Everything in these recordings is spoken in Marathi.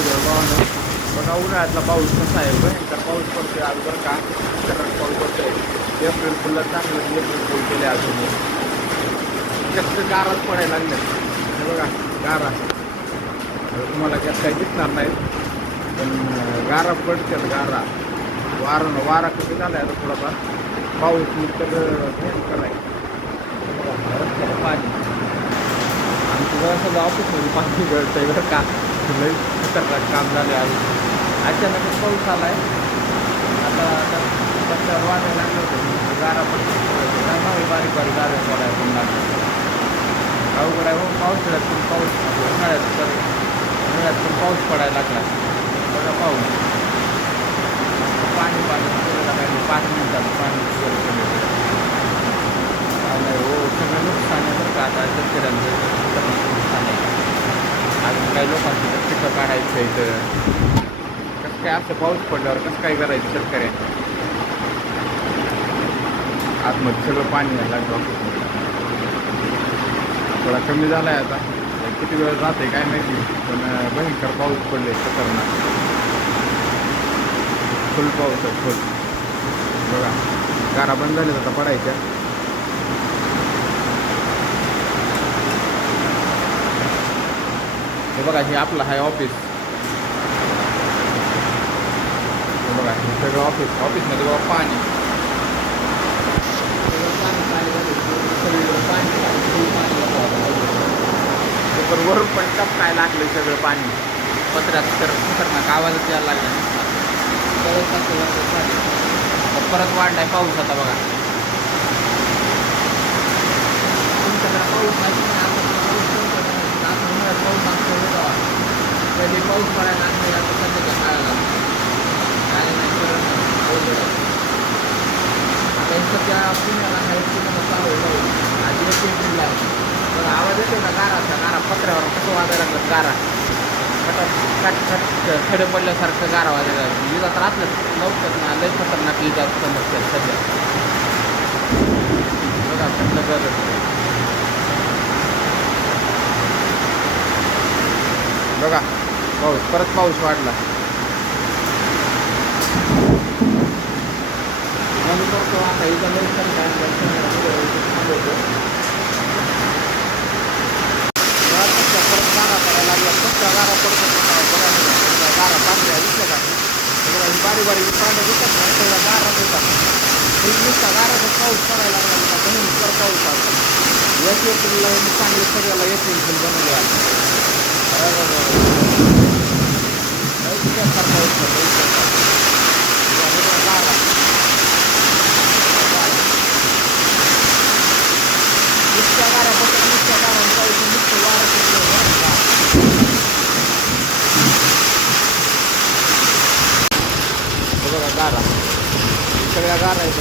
माझ्या भावानं बघा उन्हाळ्यातला पाऊस कसा आहे भयंकर पाऊस पडतोय आज बरं का पाऊस पडतोय एप्रिल फुलला चांगलं एप्रिल फुल केले अजून जास्त गाराच पडायला लागले हे बघा गारा तुम्हाला त्यात काही दिसणार नाही पण गारा पडतात गारा वारा किती झाला आहे आता थोडाफार पाऊस तर भयंकर आहे रस्त्याला पाणी आमचं सगळं ऑफिसमध्ये पाणी गळतंय बरं का लई खतरनाक काम झाले आज अचानक पाऊस आला आहे आता रस्त्यावर वाढायला लागलं होतं गारा पण बारीक बारीक गाड्या पडायला पण लागलं अवघड आहे हो पावसाळ्यात पण पाऊस उन्हाळ्यात पण पाऊस पडायला लागला बघा पाऊस पाणी केलेलं काही 5 मिनिटात पाणी नाही हो सगळं नुकसान आहे बरं का आता शेतकऱ्यांचं नुकसान आहे अजून काही लोकांचं तर पिकं काढायचं आहे तर कसं काय असं पाऊस पडल्यावर कसं काय करायचं शेतकऱ्यांनी आतमध्ये सगळं पाणी यायला लागलं थोडा कमी झाला आहे आता किती वेळ राहते काय माहिती पण भयंकर पाऊस पडले खतरनाक फुल पाऊस आहे फुल बघा गारा बंद झाल्या आता पडायच्या हे बघा हे आपलं आहे ऑफिस हे बघा हे सगळं ऑफिसमध्ये बघा पाणी पण वरून पण टपकाय लागलं सगळं पाणी पत्र्यात तर खतरनाक आवाजच यायला लागला परत वाढलाय पाऊस आता बघा तुमच्याकडे पाऊस नाही पाऊस असतो होता कधी पाऊस पडायला लागले आता सध्याच्या काळाला काय नाही आता सध्या पुण्याला आहे पुण्याला चालू आहे पाऊस आधी एप्रिलला आहे तर आवाज येतो ना गारा पत्र्यावर कसं वाजायला लागलं गारा खट खडे पडल्यासारखं गारा वाजायला लागलं इजात राहतलं लवकर ना लय खतरनाक इजात समजतात सध्या बघा थंड गरज बघा परत पाऊस वाढला करतो आता इथं परत गारा पडायला लागला फक्त गारा पडतो गारा पांढऱ्या दिसल्या का बारीक बारीक पांढऱ्या दिसतात ना तेवढा गाराच होता नुसता गाराचा पाऊस पडायला लागला भयंकर पाऊस आता एप्रिलला चांगले सगळ्याला एप्रिल फुल बनवले बघा गारा सगळ्या गारा आहेत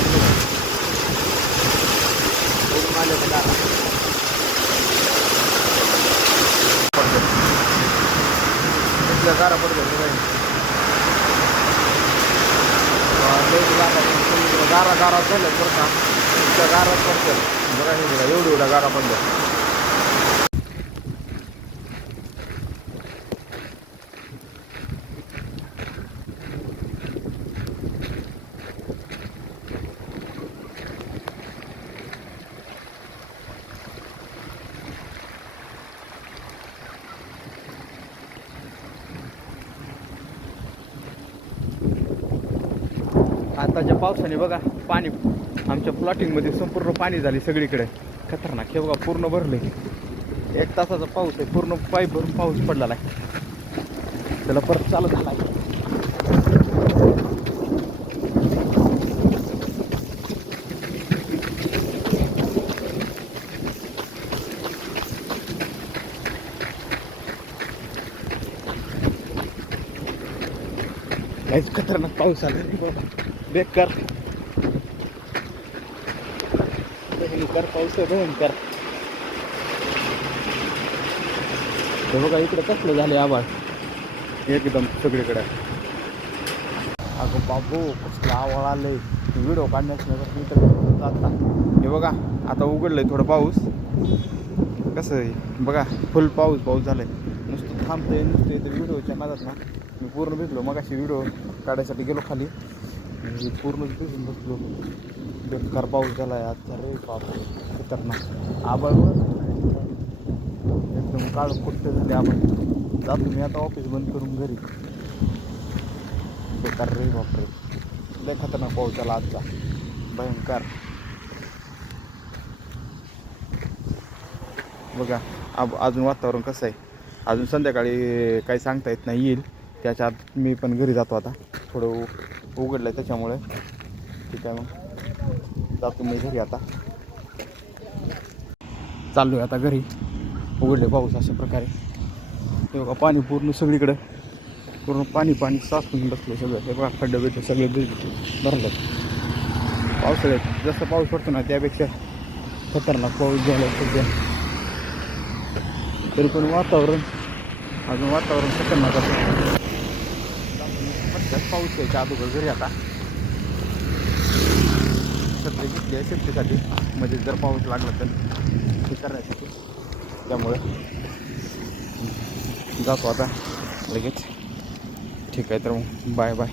आले गारा इथल्या गारा पडतात गारा गारा झाल्या बरं का इथल्या गारा पडतात बघा हे बघा एवढ्या गारा पडल्या आताच्या पावसाने बघा पाणी आमच्या प्लॉटिंगमध्ये संपूर्ण पाणी झाले सगळीकडे खतरनाक हे बघा पूर्ण भरले 1 तासाचा पाऊस आहे पूर्ण पाईप भरून पाऊस पडलेला आहे त्याला परत चालू झाला आहे काहीच खतरनाक पाऊस आला बाबा बेकार भयंकर पाऊस आहे भयंकर हे बघा इकडे कसलं झाले आभाळ एकदम सगळीकडे अगं बाबू कसलं आवाळ आलंय व्हिडिओ काढण्याचं इकडे आता हे बघा आता उघडलंय थोडं पाऊस कसं आहे बघा फुल पाऊस झालाय नुसतं थांबतोय नुसते तर व्हिडिओच्या नादात ना मी पूर्ण भिजलो. मग अशी व्हिडिओ काढायसाठी गेलो खाली, पूर्णच भिजून बसलो. बेकार पाऊस झाला आहे आजचा रे बापरे, खतरनाक. आबाळ एकदम काळ कुट्ट झाले आबाळ. जातो मी आता ऑफिस बंद करून घरी. बेकार रे बापरे, लय खतरनाक पाऊस झाला आजचा, भयंकर. बघा अजून वातावरण कसं आहे. अजून संध्याकाळी काही सांगता येत नाही, येईल. त्याच्या आत मी पण घरी जातो आता. थोडं उघडलं आहे त्याच्यामुळे. ठीक आहे, मग जातो मी घरी आता. चाललो आहे आता घरी. उघडले पाऊस अशा प्रकारे. हे बघा पाणी पूर्ण सगळीकडं, पूर्ण पाणी पाणी साचून बसलं सगळं. हे बघा खड्डे बिड्डे सगळे भरले. पावसाळ्यात जसं पाऊस पडतो ना त्यापेक्षा खतरनाक पाऊस झाला सध्या. तरी पण वातावरण खतरनाक असतं. पाऊस यायच्या अगोदर घरी आता. छत्री घेतली आहे सेफ्टीसाठी, म्हणजे जर पाऊस लागला तर हे करण्यासाठी. त्यामुळे जातो आता लगेच. ठीक आहे, तर मग बाय बाय.